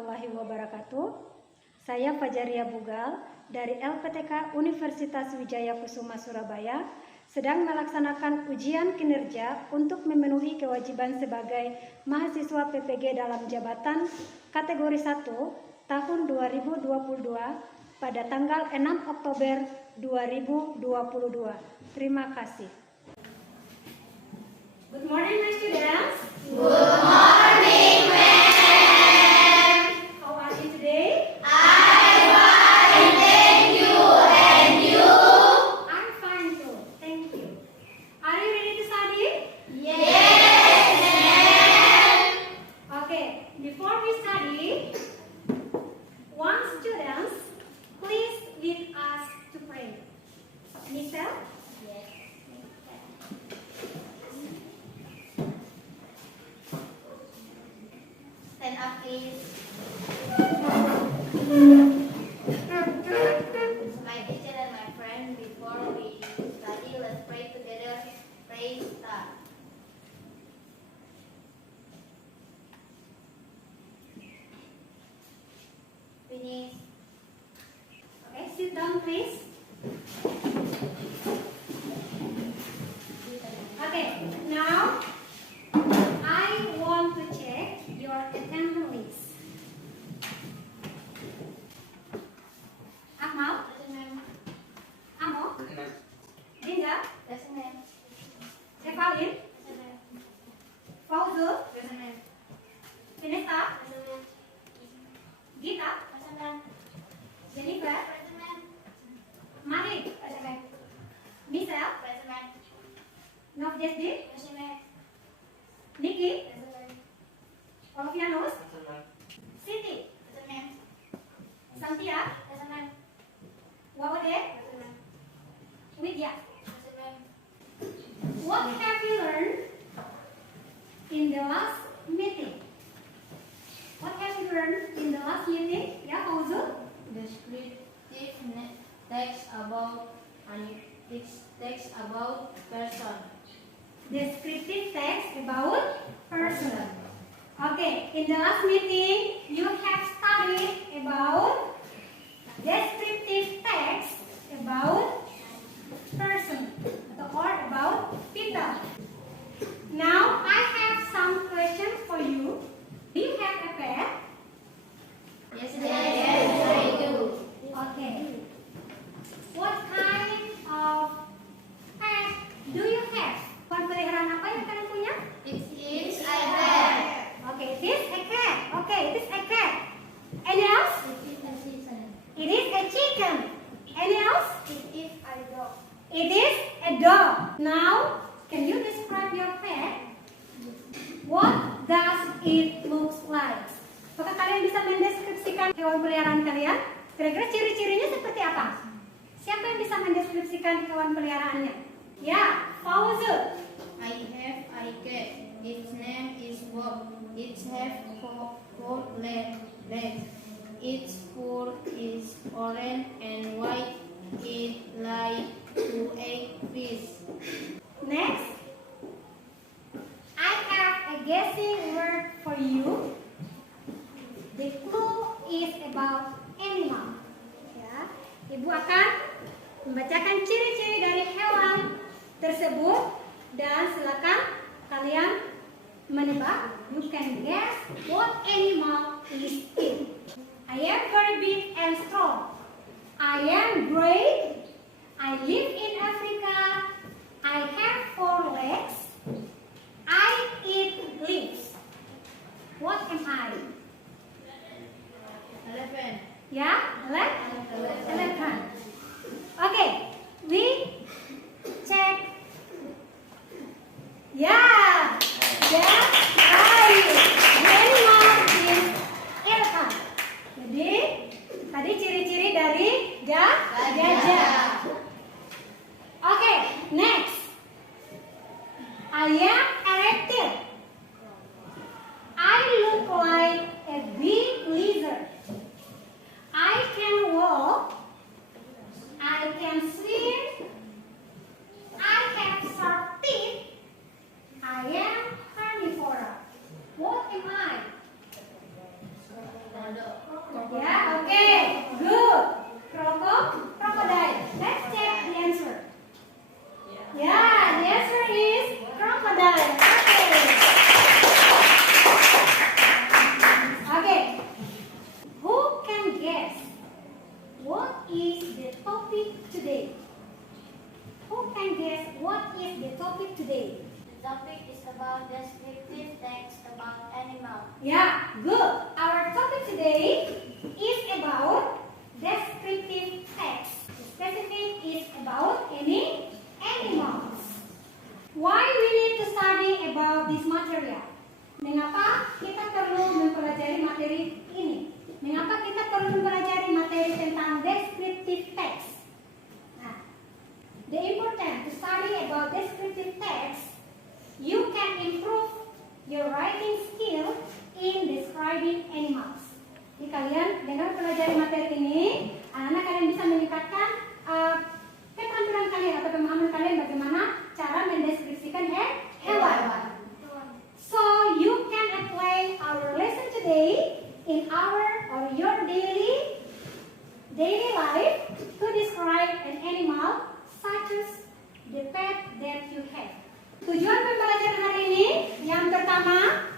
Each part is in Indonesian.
warahmatullahi wabarakatuh. Saya Fajaria Bugal dari LPTK Universitas Wijaya Kusuma Surabaya sedang melaksanakan ujian kinerja untuk memenuhi kewajiban sebagai mahasiswa PPG dalam jabatan kategori 1 tahun 2022 pada tanggal 6 Oktober 2022. Terima kasih. Good morning, my students. Good morning, ma'am. How are you today? I'm fine, thank you. And you? I'm fine too. Thank you. Are you ready to study? Yes, ma'am. Okay. Before we study, one student, please lead us to pray. Michelle? Yes. Stand up, please. My teacher and my friend, before we study, let's pray together. Pray start. Finish. Okay, sit down please. Okay, now I want to check your attendance list. Akmal? Yes, ma'am. Amo? Dinda? Yes, ma'am. Evalin? Yes, ma'am. Fauzul? Yes, ma'am. Vanessa? Yes, ma'am. Gita? Yes, ma'am. Jennifer? Yes, ma'am. Mari? Yes, ma'am. Michelle? Yes, ma'am. Novjesdi? Yes, ma'am. Niki? Yes, ma'am. Olvianus? Siti? Yes, ma'am. Santia? Yes, ma'am. Wawade? Yes, ma'am. Widya? Yes, ma'am. What have you learned in the last meeting? What have you learned in the last meeting? Ya, Fauzul? Descriptive text about person. Descriptive text about person. Okay, in the last meeting, you have studied about descriptive text about person or about people. Now, I have some questions for you. Do you have a pen? Yes, ma'am. Yes, I do. Okay. What kind of pet do you have? Hewan peliharaan apa yang kalian punya? It's I have. Okay, it is a cat. Okay, it is a cat. Any else? It is a chicken. Any else? It is a dog. It is a dog. Now, can you describe your pet? What does it look like? Apakah kalian bisa mendeskripsikan hewan peliharaan kalian? Kira-kira ciri-cirinya seperti apa? Siapa yang bisa mendeskripsikan hewan peliharaannya? Ya, Fauzul. I have a cat. Its name is Bob. It has four legs. Its fur is orange and white. It likes to eat fish. Next, I have a guessing word for you. The clue is about animal. Ya, Ibu akan membacakan ciri-ciri dari hewan tersebut dan silakan kalian menebak. You can guess what animal is it. I am very big and strong. I am brave. I live in Africa. I have 4 legs. I eat leaves. What am I? Elephant. Ya, elephant. Okay, we check. Yeah, that's right. The animal is elephant. Jadi, tadi ciri-ciri dari gajah. Okay, next. I am a reptile. I look like a big lizard. I can walk. I can swim. I have sharp teeth. I am carnivora. What am I? topic today? The topic is about descriptive text about animal. Yeah, good. Our topic today is about descriptive text. The specific is about any animals. Why we need to study about this material? Mengapa kita perlu mempelajari materi ini? Mengapa kita perlu mempelajari materi tentang descriptive text? Nah, the important to study about descriptive text, you can improve your writing skill in describing animals. Jadi kalian dengan pelajari materi ini, anak-anak kalian bisa meningkatkan keterampilan kalian atau pemahaman kalian bagaimana cara mendeskripsikan hewan. So you can apply our lesson today in our or your daily life to describe an animal such as the pet that you have. Tujuan pembelajaran hari ini yang pertama,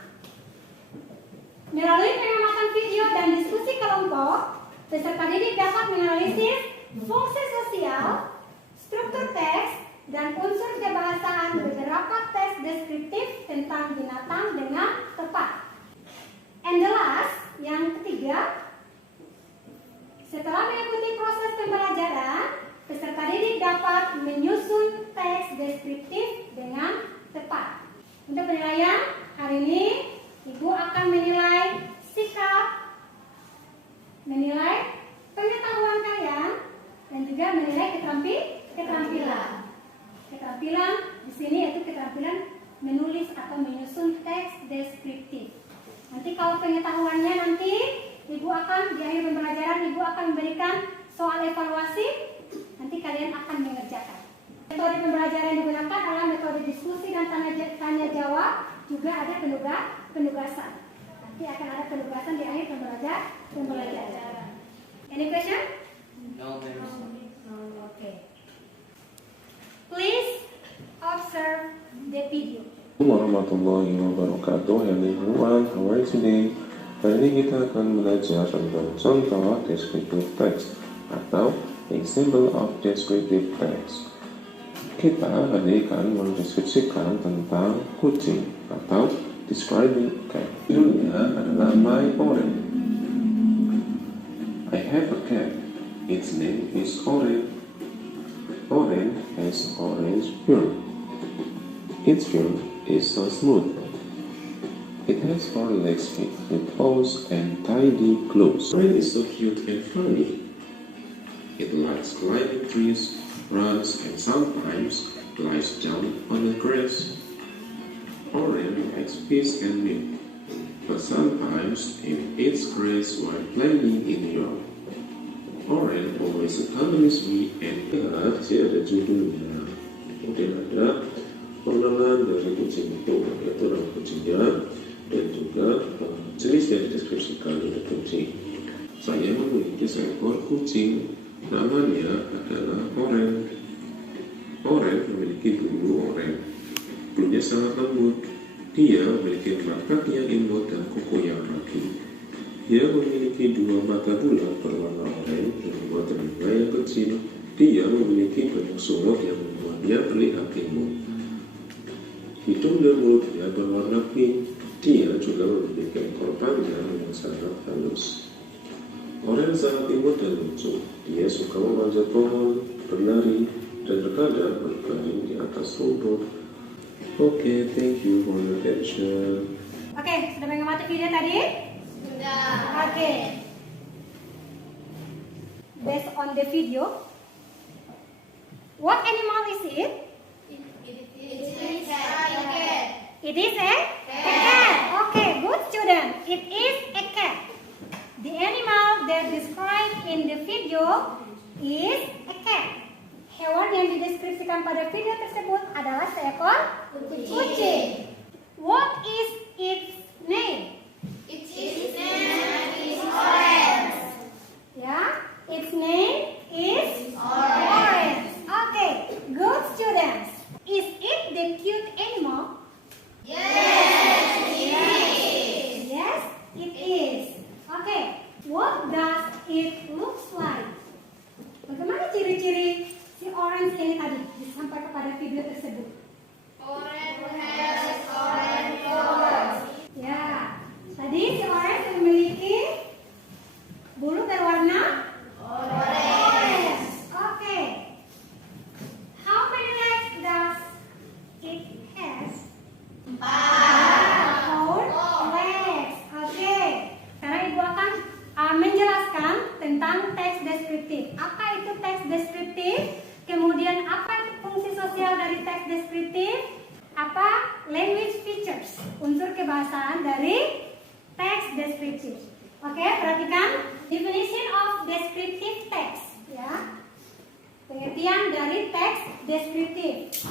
melalui pengamatan video dan diskusi kelompok, peserta didik dapat menganalisis fungsi sosial, struktur teks, dan unsur kebahasaan beberapa teks deskriptif tentang binatang dengan tepat. And the last, yang ketiga, setelah mengikuti proses pembelajaran, peserta didik dapat menyusun teks deskriptif dengan tepat. Untuk penilaian hari ini, Ibu akan menilai sikap, menilai pengetahuan kalian, dan juga menilai keterampilan. Keterampilan di sini yaitu keterampilan menulis atau menyusun teks deskriptif. Nanti kalau pengetahuannya nanti Ibu akan di akhir pembelajaran Ibu akan memberikan soal evaluasi. Nanti kalian akan mengerjakan. Metode pembelajaran yang digunakan adalah metode diskusi dan tanya jawab. Juga ada penugasan. Nanti akan ada penugasan di akhir pembelajaran. Any question? No, there is No. Okay. Please observe the video. Warahmatullahi wabarakatuh. Hello everyone, how are you today? Kali ini kita akan belajar tentang contoh descriptive text atau example of descriptive text. Kita akan mendeskripsikan tentang kucing atau describing cat. Judulnya adalah My Orange. I have a cat. Its name is Orange. Orange has orange fur. Its fur is so smooth. It has 4 legs with paws and tidy claws. Orange is so cute and funny. It likes climbing trees, runs, and sometimes lies down on the grass. Orange likes fish and milk, but sometimes it eats grass while playing in the yard. Orange always accompanies me and masih ada judulnya. Kemudian ada pengenalan dari kucing itu, yaitu nama kucingnya dan juga jenis yang dideskripsikan oleh kucing. Saya memiliki seekor kucing, namanya adalah Orange. Orange memiliki bulu oranye. Bulunya sangat lembut. Dia memiliki 4 kaki yang imut dan kuku yang rapi. Dia memiliki 2 mata bulat berwarna oranye yang membuat telinga yang kecil. Dia memiliki banyak sumur yang membuatnya terlihat imut. Hidung dan mulutnya berwarna pink. Dia juga memiliki ekor panjang yang sangat halus. Orange sangat imut dan lucu. Dia suka memanjat pohon, berlari, dan terkadang berbaring di atas rumput. Okay, thank you for your attention. Oke, sudah mengamati video tadi? sudah. Oke. Based on the video, what animal is it? It's a cat. It is a cat. Okay, good student. It is a cat. The animal that described in the video is a cat. Hewan yang dideskripsikan pada video tersebut adalah seekor kucing. What is its name? Its name is Orange. Ya, its name is Orange. Okay, good students. Is it the cute animal? Yes, Yes, it is. Okay, what does it looks like? Bagaimana ciri-ciri si Orange ini tadi disampaikan pada video tersebut? Orange has orange color. Ya, tadi si orange memiliki bulu berwarna orange. Oke. How many legs does it has? 4 legs. Oke. Sekarang Ibu akan menjelaskan tentang teks deskriptif. Apa itu teks deskriptif? Kemudian apa itu fungsi sosial dari teks deskriptif? Apa language features, unsur kebahasaan dari teks deskriptif. Oke, perhatikan definition of descriptive text, ya. Pengertian dari teks deskriptif.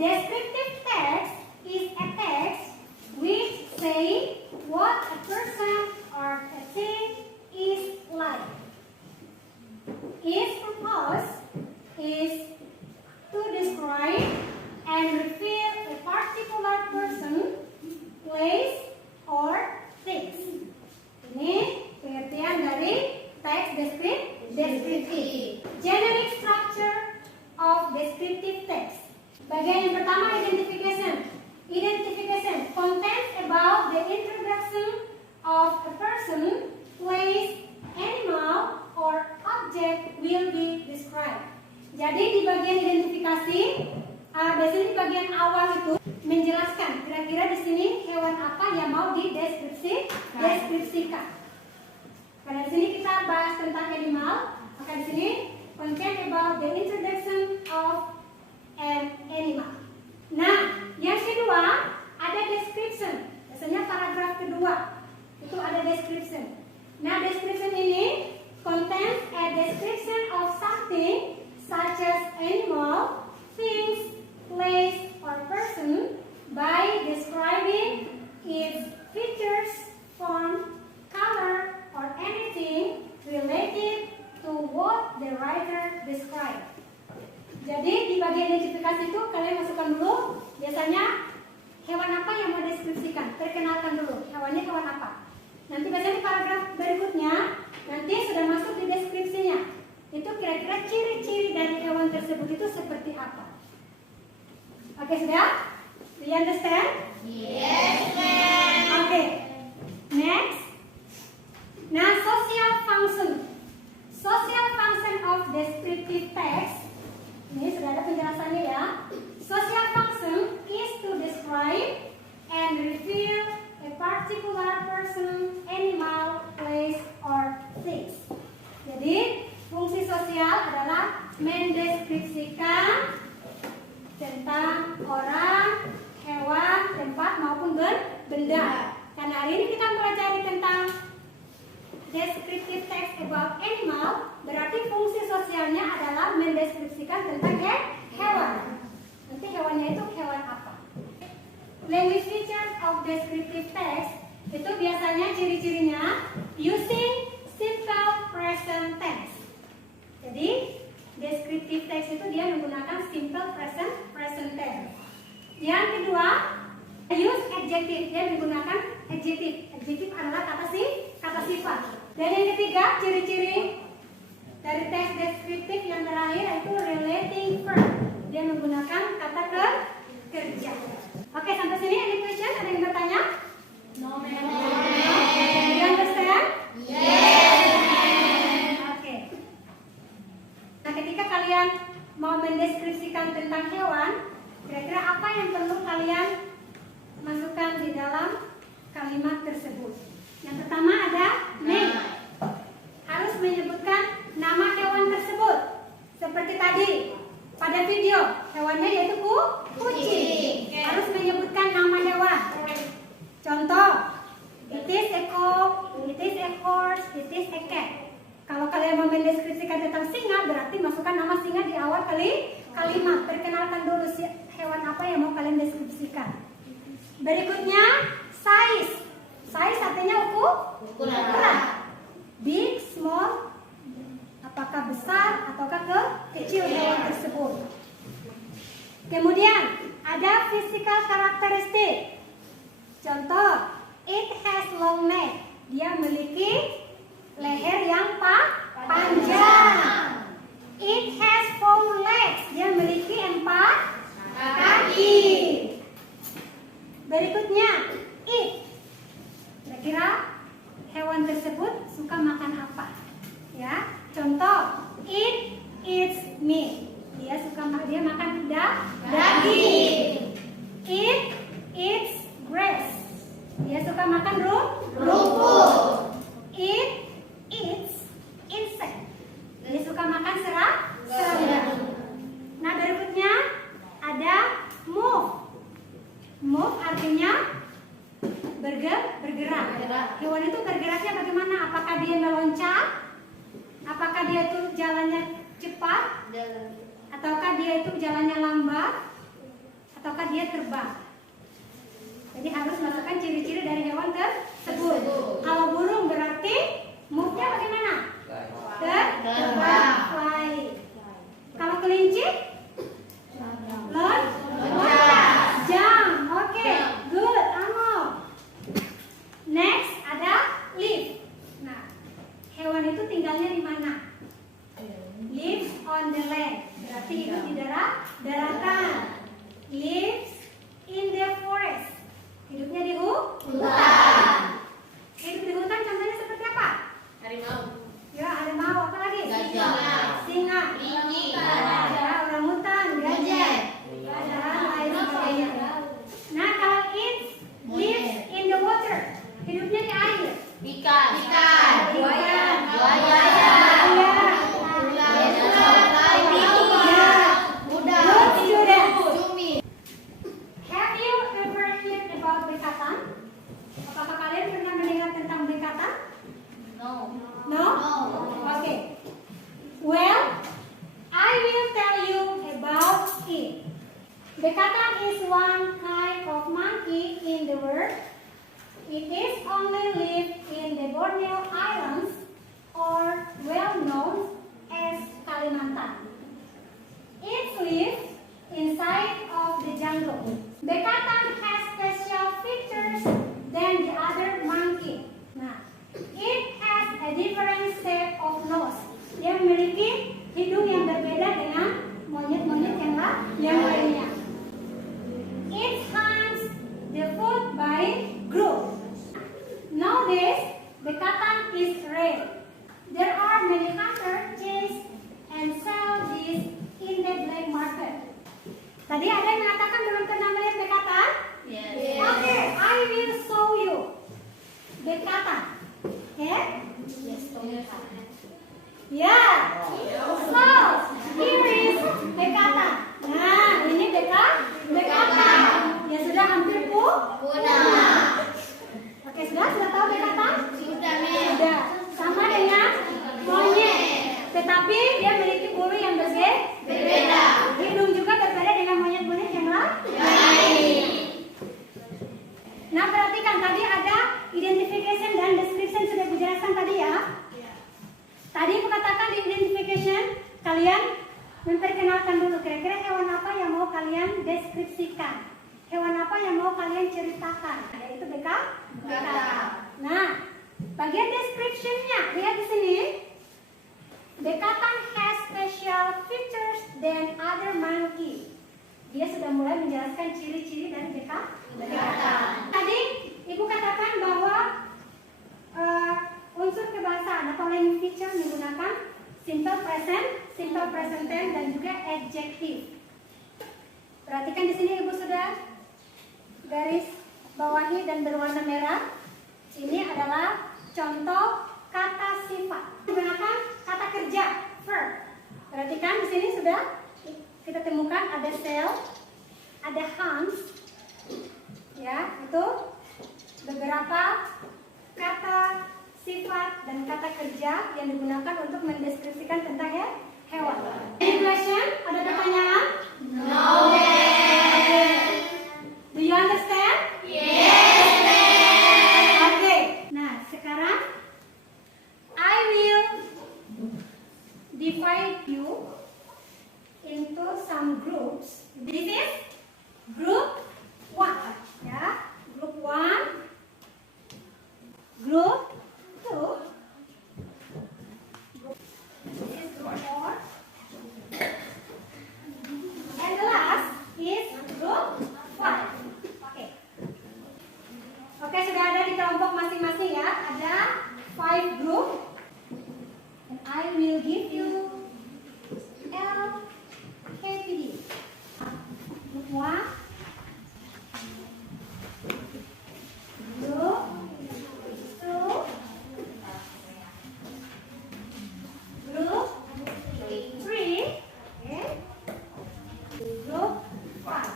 Descriptive text is a text which say what a person or a thing is like. Its purpose is to describe and reveal a particular person, place, or things. Ini pengertian dari teks deskriptif. Generic structure of descriptive text. Bagian yang pertama, identification. Identification contains about the introduction of a person, place, animal, or object will be described. Jadi di bagian identifikasi, biasanya di bagian awal itu menjelaskan kira-kira di sini hewan apa yang mau deskripsikan. Karena di sini kita bahas tentang animal, maka di sini contain about the introduction of an animal. Nah, yang kedua ada description. Biasanya paragraf kedua itu ada description. Nah, description ini contains a description of something such as animal, things, place, or person by describing its features, form, color, or anything related to what the writer described. Jadi di bagian identifikasi itu kalian masukkan dulu biasanya hewan apa yang mau deskripsikan. Perkenalkan dulu hewannya hewan apa. Nanti biasanya di paragraf berikutnya nanti sudah masuk di deskripsinya. Itu kira-kira ciri-ciri dari hewan tersebut itu seperti apa. Oke, sudah? Do you understand? Yes, ma'am. Oke. Next. Nah, social function. Social function of descriptive text. Ini sudah ada penjelasannya ya. Social function is to describe and reveal a particular person, animal, place, or things. Jadi, fungsi sosial adalah mendeskripsikan tentang orang, hewan, tempat maupun benda. Karena hari ini kita pelajari tentang descriptive text about animal, berarti fungsi sosialnya adalah mendeskripsikan tentang hewan. Nanti hewannya itu hewan apa? Language features of descriptive text itu biasanya ciri-cirinya using simple present tense. Jadi descriptive text itu dia menggunakan simple present tense. Yang kedua, use adjective, dia menggunakan adjective. Adjective adalah kata sifat. Dan yang ketiga, ciri-ciri dari teks deskriptif yang terakhir yaitu relating verb. Dia menggunakan kata kerja. Oke, sampai sini any question? Ada yang bertanya? No, ma'am. You understand? Yes. Oke. Nah, ketika kalian mau mendeskripsikan tentang hewan, kira-kira apa yang perlu kalian masukkan di dalam kalimat tersebut? Yang pertama ada name. Harus menyebutkan nama hewan tersebut. Seperti tadi pada video, hewannya yaitu kucing. Harus menyebutkan nama hewan. Contoh, it is a cow, it is a horse, it is a cat. Kalau kalian mau mendeskripsikan tentang singa, berarti masukkan nama singa di awal kalimat. Perkenalkan dulu hewan apa yang mau kalian deskripsikan. Berikutnya, size. Size artinya ukuran. Big, small, apakah besar ataukah kecil hewan tersebut. Kemudian ada physical karakteristik. Contoh, it has long neck. Dia memiliki leher yang panjang. It has 4 legs. Dia memiliki 4 kaki. Apakah dia itu jalannya cepat, Jalan. ataukah dia itu jalannya lambat, ataukah dia terbang? Jadi harus masukkan ciri-ciri dari hewan tersebut. Kalau burung berarti move-nya bagaimana? Terbang, fly. Kalau kelinci? Jump. Oke, good. Amo. Next ada live. Nah, hewan itu tinggalnya di mana? Lives on the land. Berarti hidup di daratan. Lives in the forest. Hidupnya di hutan. Hidup di hutan contohnya seperti apa? Harimau. Ya, harimau. Apa lagi? Gajah. Singa. Kelinci. Ya, orangutan. Gajah. Dan lain sebagainya. Nah, kalau it lives in the water, hidupnya di air. Ikan. Buaya. Buaya. Good student. Cumi. Have you ever heard about bekatan? Apakah kalian pernah mendengar tentang bekatan? No. No? Okay. Well, I will tell you about it. Bekatan is one kind of monkey in the world. It is only live in the Borneo Islands, or well known as Kalimantan. It lives inside of the jungle. Bekatan has special features than the other monkey. Nah, it has a different shape of nose. Dia memiliki hidung yang berbeda dengan monyet-monyet yang lainnya. It hunts the food by group. Nowadays, bekatan is rare. There are many hunters chase and sell this in the black market. Tadi ada yang mengatakan belum pernah melihat bekatan? Yes. Oke, I will show you bekatan. Okay? Yeah. So, here is bekatan. Nah, ini bekatan. Ya sudah hampir punah. Oke, sudah tahu bekatan? Sudah. Sama dengan monyet. Tetapi dia memiliki bulu yang berbeda. Hidung juga berbeda dengan monyet-monyet yang lain. Nah, perhatikan tadi ada identification dan description sudah dijelaskan tadi ya. Tadi aku katakan di identification kalian memperkenalkan dulu kira-kira hewan apa yang mau kalian deskripsikan. Hewan apa yang mau kalian ceritakan? Yaitu bekatan. Nah, bagian description-nya lihat di sini. Bekatan has special features than other monkey. Dia sudah mulai menjelaskan ciri-ciri dari bekatan. Tadi ibu katakan bahwa unsur kebahasaan atau language feature menggunakan simple present tense dan juga adjective. Perhatikan di sini ibu sudah garis bawahi dan berwarna merah. Ini adalah contoh kata sifat. Menggunakan kata kerja verb. Perhatikan di sini sudah kita temukan ada cell, ada hands, ya itu beberapa kata sifat dan kata kerja yang digunakan untuk mendeskripsikan tentang hewan. Any question? Ada pertanyaan? No. Do you understand? Yes. Okay. Nah, sekarang I will divide you into some groups. This is group 1, ya. Group 1, group 2, this is group 4, and the last is group 5. Oke, sudah ada di kelompok masing-masing ya. Ada 5 group. And I will give you LKPD. Group 1, group 2, group 3, okay. Group 5.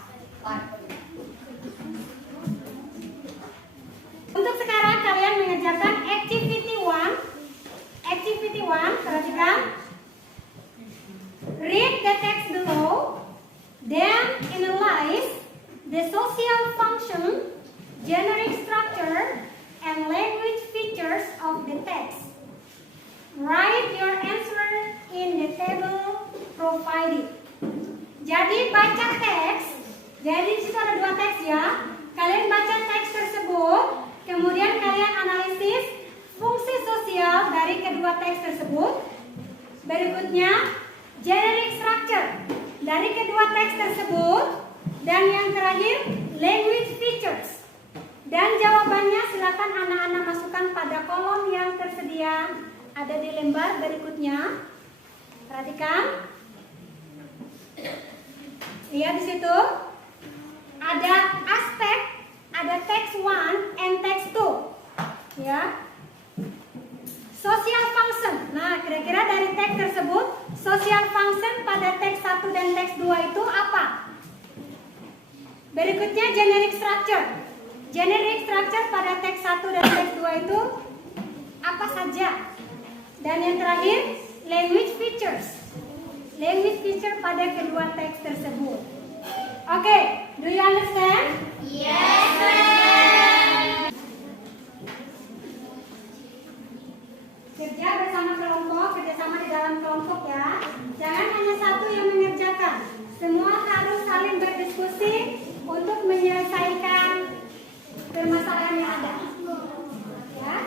Untuk sekarang kalian mengerjakan activity 1. Activity activity 1, perhatikan. Read the text below, then analyze the social function, generic structure, and language features of the text. Write your answer in the table provided. Jadi baca teks. Jadi di situ ada 2 teks ya. Kalian baca teks tersebut, kemudian kalian analisis fungsi sosial dari kedua teks tersebut. Berikutnya, generic structure dari kedua teks tersebut, dan yang terakhir, language features. Dan jawabannya silakan anak-anak masukkan pada kolom yang tersedia ada di lembar berikutnya. Perhatikan. Lihat di situ. Ada aspek, ada text 1 and text 2. Ya. Social function. Nah, kira-kira dari teks tersebut, social function pada teks 1 dan teks 2 itu apa? Berikutnya generic structure. Generic structure pada teks 1 dan teks 2 itu apa saja? Dan yang terakhir, language features. Language feature pada kedua teks tersebut. Oke, do you understand? Yes, ma'am. Kerja bersama kelompok, kerjasama di dalam kelompok ya. Jangan hanya satu yang mengerjakan. Semua harus saling berdiskusi untuk menyelesaikan permasalahan yang ada. Ya.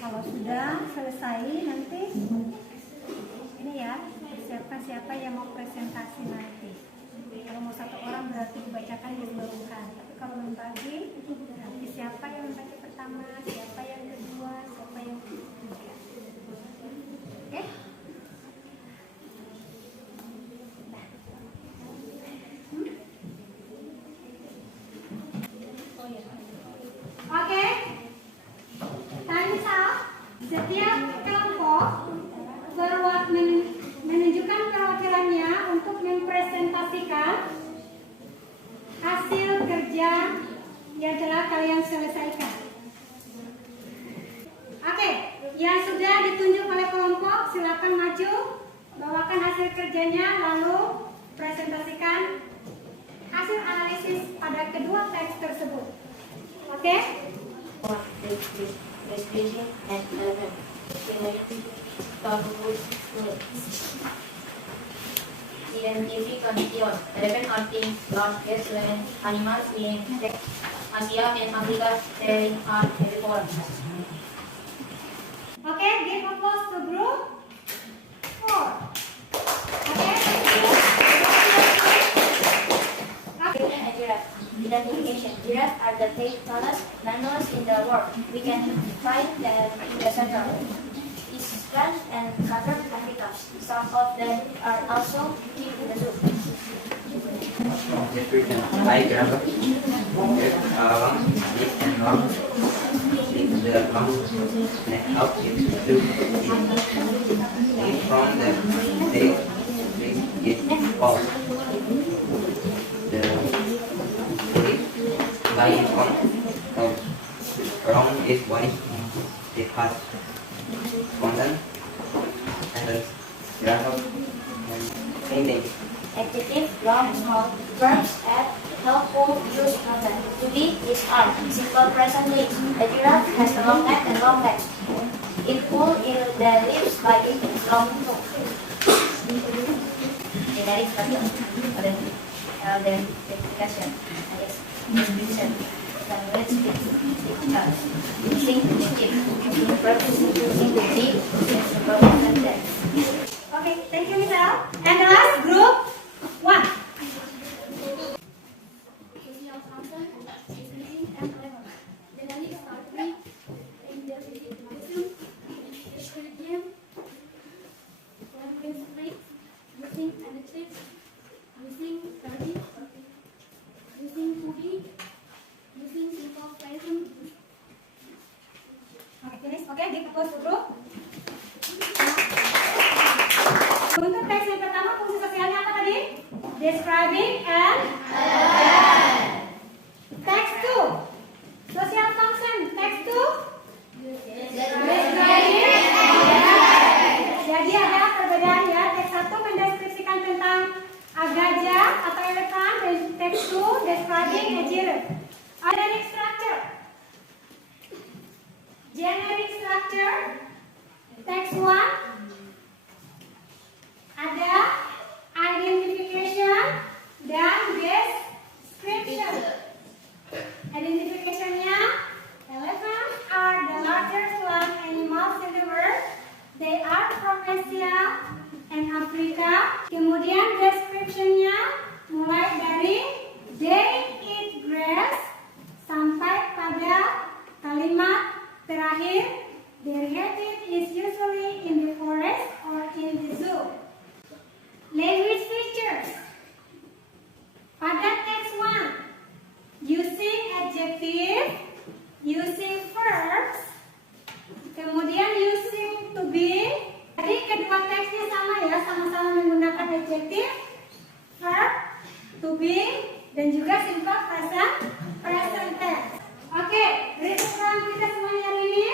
Kalau sudah selesai nanti ini ya, siapa yang mau presentasi nanti. Kalau mau 1 orang berarti dibacakan dulu-dulukan. Tapi kalau membagi, nanti siapa yang membaca pertama, siapa yang kedua, siapa yang ketiga. Oke? Oke? Time's up. Setiap kelompok menunjukkan perwakilannya untuk mempresentasikan hasil kerja yang telah kalian selesaikan. Oke, yang sudah ditunjuk oleh kelompok silakan maju, bawakan hasil kerjanya, lalu presentasikan hasil analisis pada kedua teks tersebut. Oke? And 11. Identification. 11 are things, large, 11 animals in Asia and Africa, 10 are herbivores. Okay, give applause to group 4. Okay? Identification. Giraffes are the tallest mammals in the world. We can find them in the Central, Eastern, and Southern Africa. Some of them are also kept in the zoo. Like giraffe, long, deep and long. The long neck out is to eat from the tail, it falls. The leaf lying on top, round is white, it has fondant, and the giraffe and painting. Adjective, long, small, verbs, add, Helpful use pattern. To be is arm. Simple present tense. A giraffe has a long neck and long legs. It pulls in the leaves by its long tongue. Dari seperti ada identification, description, language, using the chip, practicing using the chip, and supervising them. Okay, thank you, Michelle. And the last group 1. Social function, listening and clever. Generally start with identification, description, language break, using adjectives, using study, using to be, using simple present. Okay, finish. Okay, give a pause to group. Untuk teks yang pertama, fungsi sosialnya apa tadi? Describing and text 2. Social function, text 2. Describing. Jadi ada perbedaan ya. Teks 1 mendeskripsikan tentang gajah atau elephant, dan teks 2 describing a giraffe. Generic structure. Generic structure. Text 1 ada identification dan description. Identificationnya, elephants are the largest land animals in the world. They are from Asia and Africa. Kemudian descriptionnya mulai dari they eat grass sampai pada kalimat terakhir, their habitat is usually in the forest or in the zoo. Language features. Pada text 1, using adjective, using verbs, kemudian using to be. Jadi kedua teksnya sama ya, sama-sama menggunakan adjective, verb, to be, dan juga simple present tense. Oke, beri tepuk tangan kita semuanya hari ini.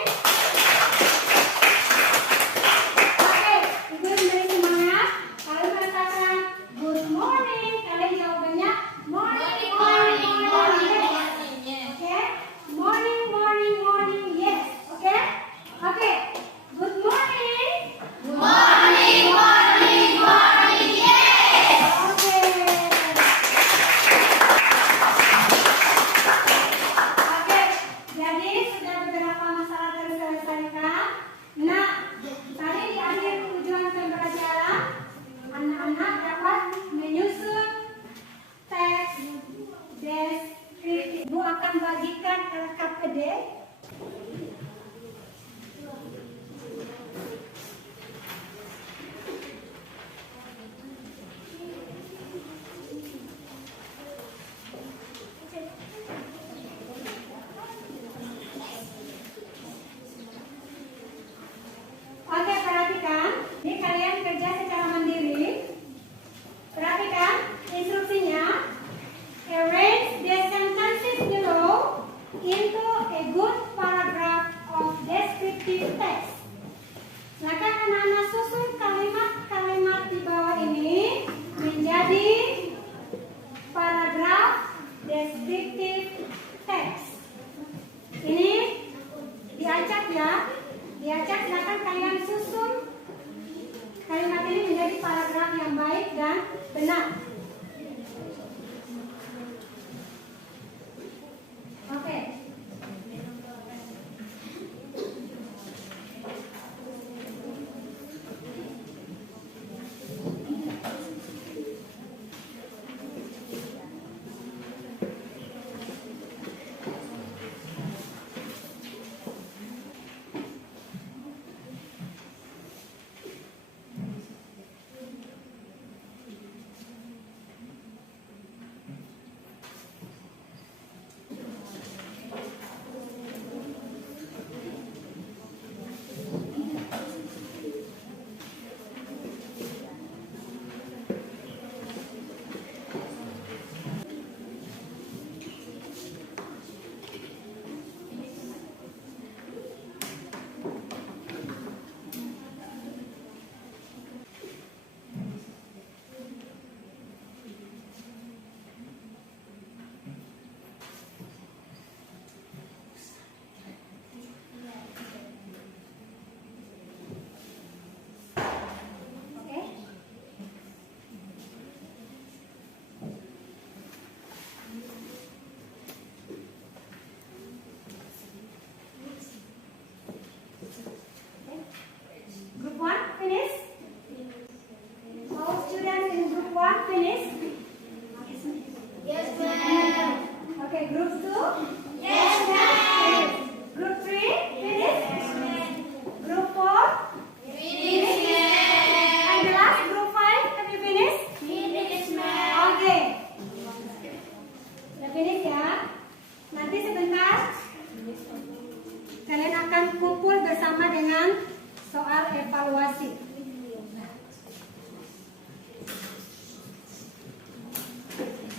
Oke, ibu beri semangat. Kalian mengatakan good morning. Kalian jawabannya morning, morning, morning. Oke, morning, morning, morning. Yes. Oke, oke. Good morning. Morning, morning, morning, yes! Oke. Oke, jadi sudah beberapa masalah terselesaikan. Nah, tadi di akhir tujuan pembelajaran, anak-anak dapat menyusun teks deskripsi. Ibu akan bagikan LKPD. Oke, perhatikan. Ini kalian kerja secara mandiri. Perhatikan instruksinya. Arrange the sentences below into a good paragraph of descriptive text. Silakan anak-anak susun kalimat-kalimat di bawah ini menjadi paragraf descriptive text. Ini diacak ya. Diacak, silakan kalian susun kalimat ini menjadi paragraf yang baik dan benar. Oke. akan kumpul bersama dengan soal evaluasi.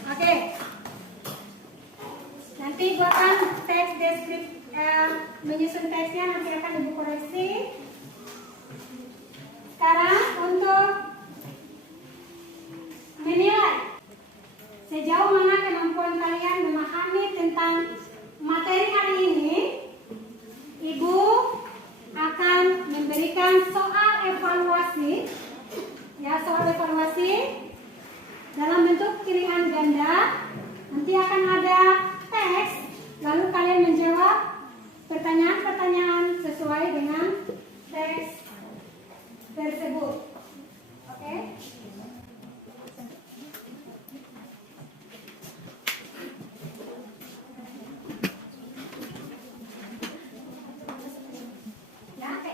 Oke. Nanti buatkan teks deskripsi, menyusun teksnya nanti akan ibu koreksi. Sekarang untuk menilai sejauh mana kemampuan kalian memahami tentang materi hari ini, ibu akan memberikan soal evaluasi, ya soal evaluasi dalam bentuk pilihan ganda. Nanti akan ada teks, lalu kalian menjawab pertanyaan-pertanyaan sesuai dengan teks tersebut. Oke? Ya, oke.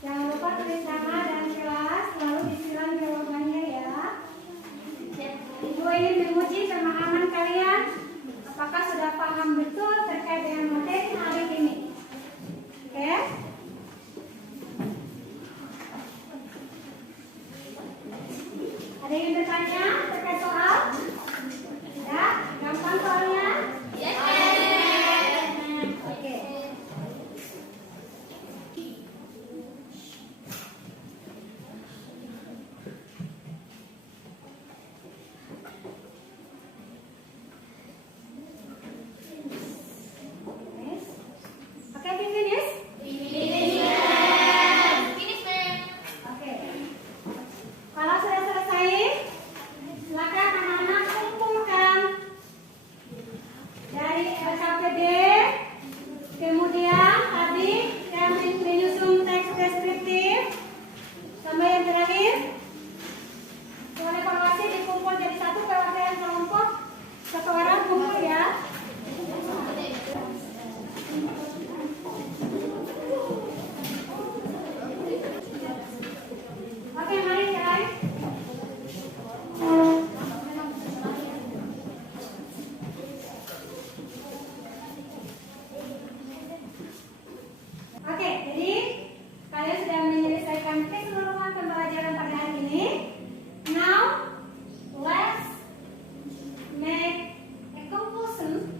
Jangan lupa tulis nama dan kelas, lalu disilang jawabannya ya. Ibu ingin menguji pemahaman kalian, apakah sudah paham betul terkait dengan materi hari ini. Oke? Ada yang bertanya terkait soal? Ya, gampang soalnya? Oke. Oke, finish? Oke. Kalau sudah selesai, silakan anak-anak kumpulkan dari LKPD, kemudian tadi yang menyusun teks deskriptif, sama yang terakhir soal evaluasi dikumpul jadi satu perwakilan kelompok, satu orang kumpul ya. Oke, mari guys. Oke, jadi kalian sudah menyelesaikan keseluruhan pembelajaran pada hari ini. Now, let's make a conclusion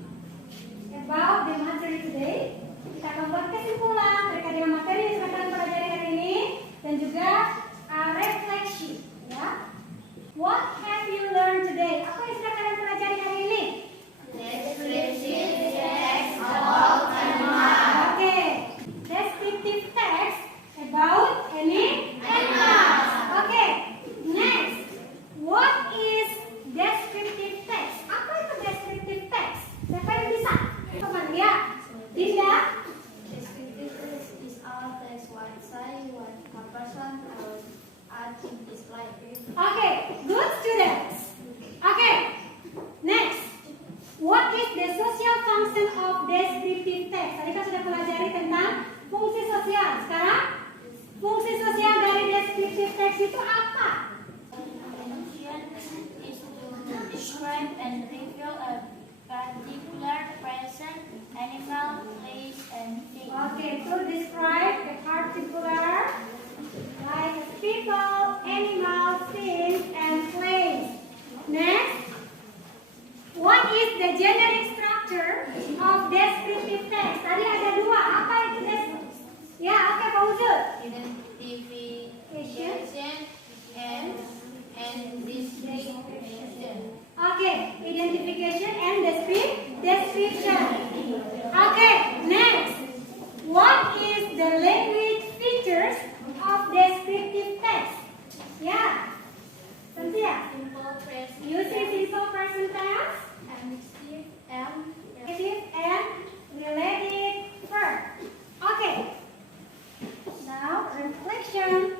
about the material today. Kita akan buat kesimpulan terkait dengan materi yang sudah kalian pelajari hari ini dan juga refleksi, ya. What have you learned today? Apa yang sudah kalian pelajari hari ini? Oke, descriptive text about any animals. Oke, next, what is descriptive text? Apa itu descriptive text? Siapa yang bisa? Teman ya, Dinda. Descriptive text is all text what say what a person or a thing is like. Okay, good students. Okay, next, what is the social function of descriptive text? Tadi kan sudah pelajari tentang fungsi sosial. Sekarang, fungsi sosial dari descriptive text itu apa? Function is to describe and reveal a particular person, animal, place, and thing. Okay, to describe a particular, like people, animals, things, and place. Next, what is the generic structure of descriptive text? Tadi ada dua. Apa itu Ya, oke, Pak Uzul. Identification and description. Okay, identification and description. Okay, next. What is the language features of descriptive text? Ya, Cynthia. Simple present. Using simple present tense, Active active and related verb. Okay. Now, reflection.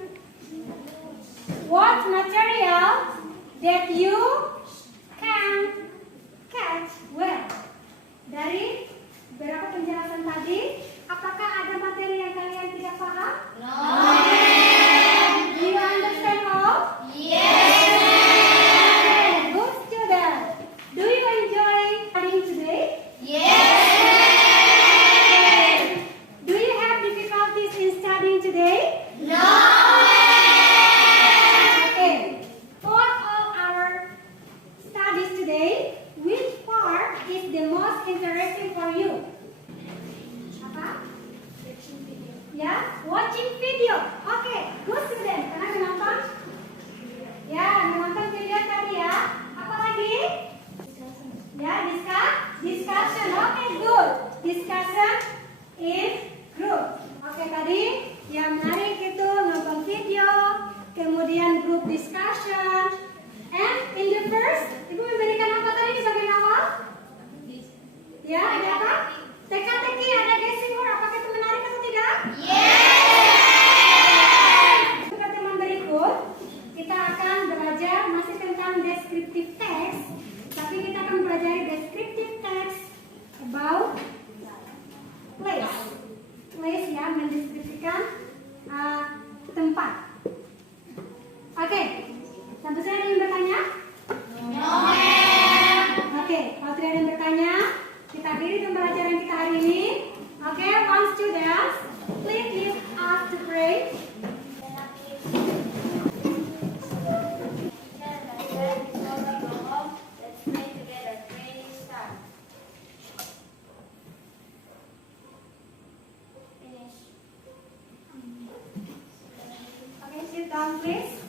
What material that you can catch well? Dari beberapa penjelasan tadi, apakah ada materi yang kalian tidak paham? No. Do you understand all? Yes. Okay, good. Tentu saja ada yang bertanya? Oke, kalau tidak ada yang bertanya, kita akhiri pembelajaran kita hari ini. Oke, one students, please lead us to pray. Okay, sit down, please.